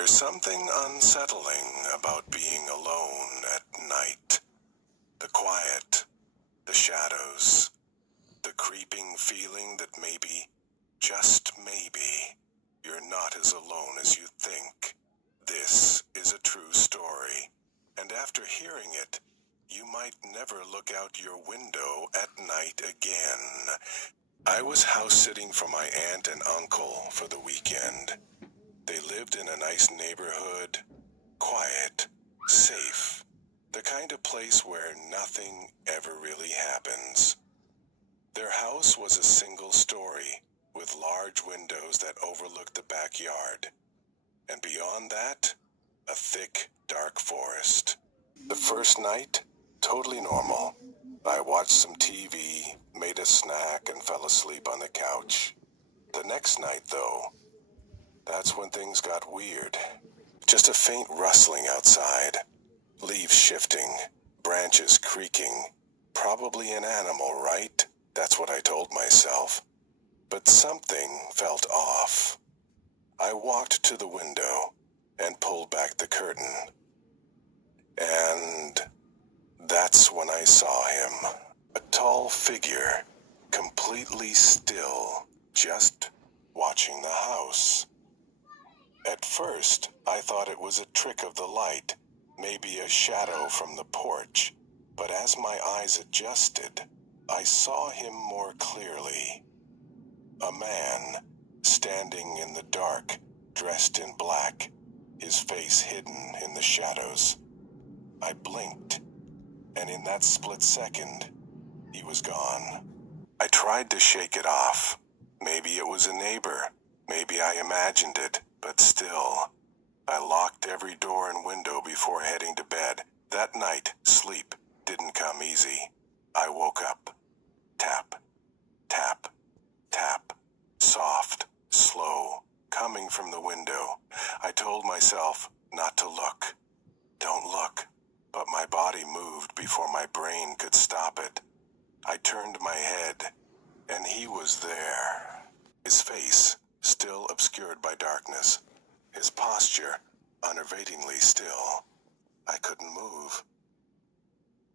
There's something unsettling about being alone at night. The quiet, the shadows, the creeping feeling that maybe, just maybe, you're not as alone as you think. This is a true story, and after hearing it, you might never look out your window at night again. I was house sitting for my aunt and uncle for the weekend. They lived in a nice neighborhood, quiet, safe, the kind of place where nothing ever really happens. Their house was a single story, with large windows that overlooked the backyard, and beyond that, a thick, dark forest. The first night, totally normal. I watched some TV, made a snack, and fell asleep on the couch. The next night, though, that's when things got weird. Just a faint rustling outside, leaves shifting, branches creaking. Probably an animal, right? That's what I told myself. But something felt off. I walked to the window and pulled back the curtain. And that's when I saw him. A tall figure, completely still, just watching the house. At first, I thought it was a trick of the light, maybe a shadow from the porch. But as my eyes adjusted, I saw him more clearly. A man, standing in the dark, dressed in black, his face hidden in the shadows. I blinked, and in that split second, he was gone. I tried to shake it off. Maybe it was a neighbor. Maybe I imagined it, but still. I locked every door and window before heading to bed. That night, sleep didn't come easy. I woke up. Tap, tap, tap. Soft, slow, coming from the window. I told myself not to look. Don't look. But my body moved before my brain could stop it. I turned my head, and he was there. His face, still obscured by darkness. His posture, unnervingly still. I couldn't move.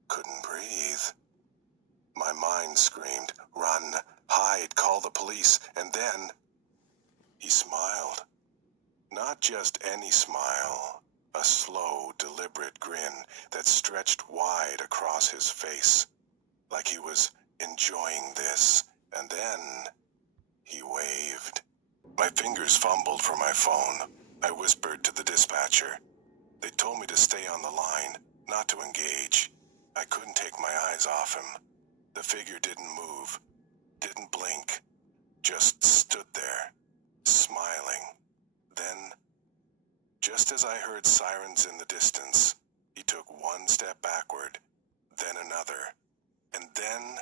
Couldn't breathe. My mind screamed, run, hide, call the police, and then he smiled. Not just any smile, a slow, deliberate grin that stretched wide across his face, like he was enjoying this, and then he waved. My fingers fumbled for my phone. I whispered to the dispatcher. They told me to stay on the line, not to engage. I couldn't take my eyes off him. The figure didn't move, didn't blink, just stood there, smiling. Then, just as I heard sirens in the distance, he took one step backward, then another, and then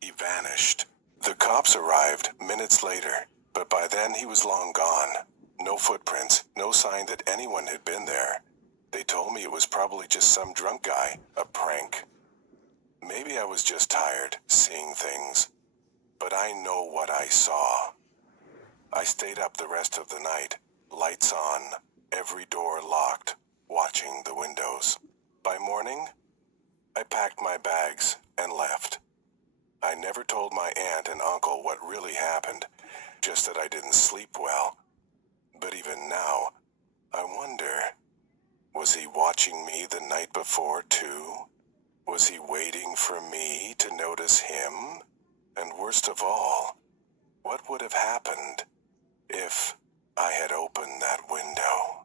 he vanished. The cops arrived minutes later, but by then he was long gone. No footprints, no sign that anyone had been there. They told me it was probably just some drunk guy, a prank. Maybe I was just tired, seeing things. But I know what I saw. I stayed up the rest of the night, lights on, every door locked, watching the windows. By morning, I packed my bags and left. I never told my aunt and uncle what really happened, just that I didn't sleep well. But even now, I wonder, was he watching me the night before too? Was he waiting for me to notice him? And worst of all, what would have happened if I had opened that window?